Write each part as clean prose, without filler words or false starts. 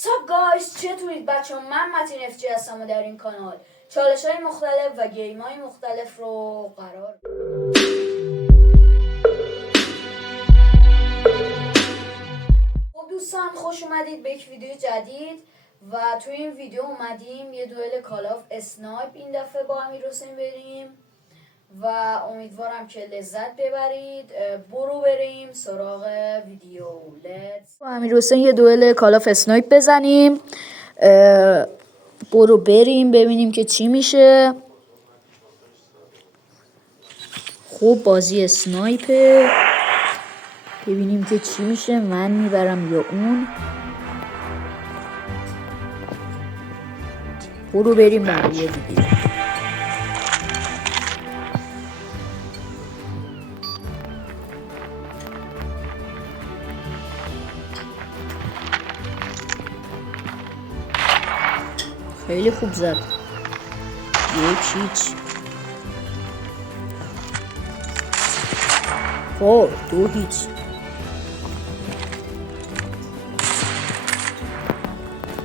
ساب گایز، چطورید بچه ها؟ من متین اف جی هستم و در این کانال چالش های مختلف و گیم های مختلف رو قرار خب دوستان، خوش اومدید به یک ویدیو جدید و توی این ویدیو اومدیم یه دوئل کال آف اسنایپ این دفعه با امیرحسین بریم و امیدوارم که لذت ببرید. برو بریم سراغ ویدیو. با امیرحسین یه دوئل کال آف اسنایپ بزنیم. برو بریم ببینیم که چی میشه. خوب بازی اسنایپه، ببینیم که چی میشه. من میبرم یا اون. برو بریم برای ویدیو. خیلی خوب زد. 1-0. خب 2-0.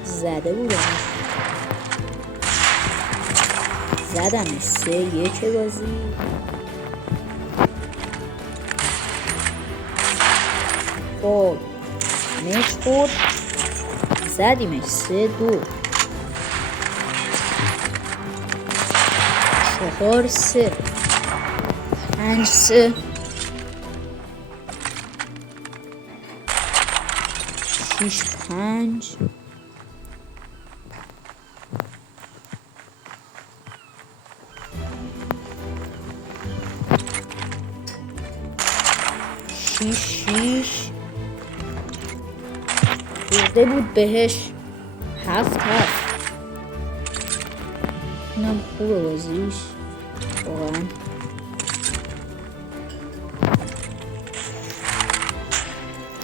زده بودم، زدمش. 3-1 بازی. خب مچ خورد، زدیمش. 3-2. 4-3. 5-3. 6-5. 6-6. برده بود بهش. 7-7. اینم خوبه بازیش واقعا.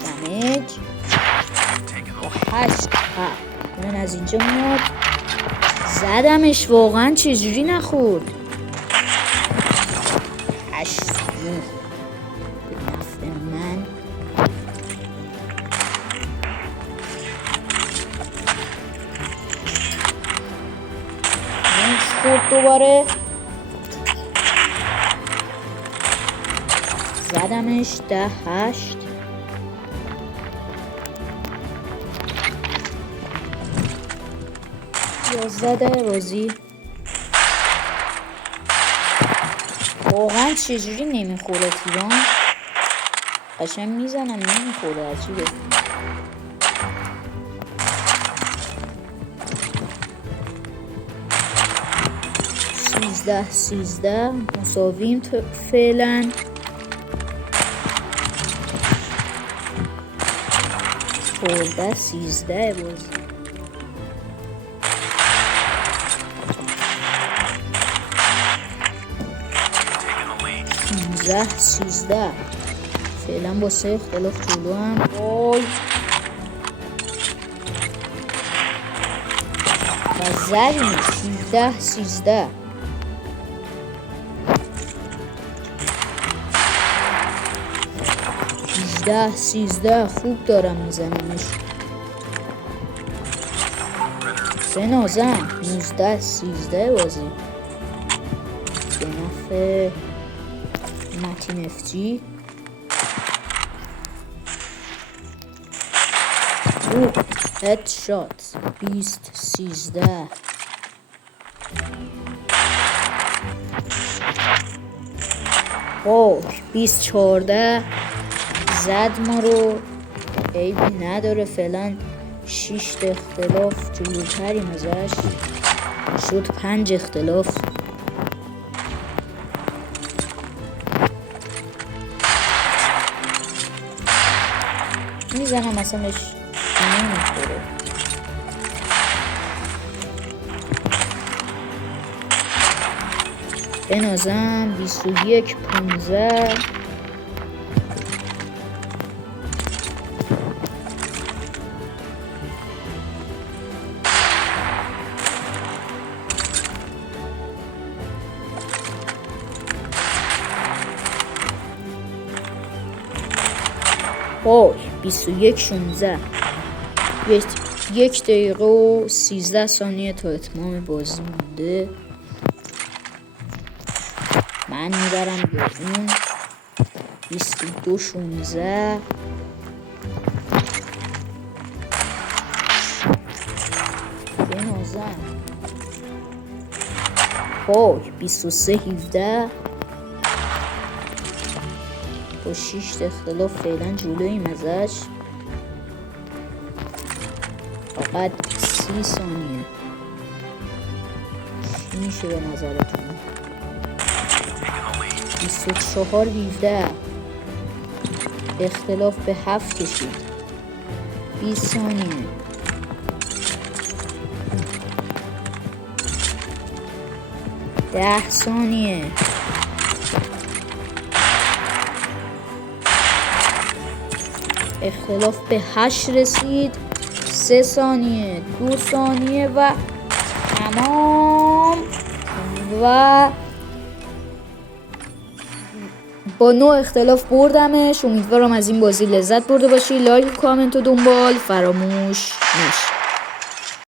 دمیج 8. من از اینجا میاد. زدمش. واقعا چجوری نخورد؟ 8 به نفع من. خورد دوباره. زدمش. 10-8. 11 بازی. واقعا چجوری نمیخوره تیران؟ قشنگ میزنم نمیخوره. عجیبه. 13 مساویم فعلا. 13 باز. 13 فعلا با 3 اختلاف جلو هم. وای و زدیم. 13 13 خوب دارم میزنمش. سه نازم. 19 بازی به نفع متین اف جی. هد شات. 20-13. خب 20-14 زد ما رو. عیبی نداره فعلا. 6 اختلاف جلوتریم ازش. شد 5 اختلاف. میزنم اصلا بهش نمیخوره. بنازم. 21-15. اوه 21-16. 1 دقیقه و 13 ثانیه تا اتمام بازی مونده. من میبرم به اون 22-16. بنازم پاک 23-17. با 6 اختلاف فعلا جلویم ازش. فقط 30 ثانیه. چی میشه به نظرتون؟ 24-17. اختلاف به 7 کشید. 20 ثانیه. 10 ثانیه. اختلاف به 8 رسید. 3 ثانیه. 2 ثانیه و تمام. و با 9 اختلاف بردمش. امیدوارم از این بازی لذت برده باشی. لایک و کامنت و دنبال فراموش نشه.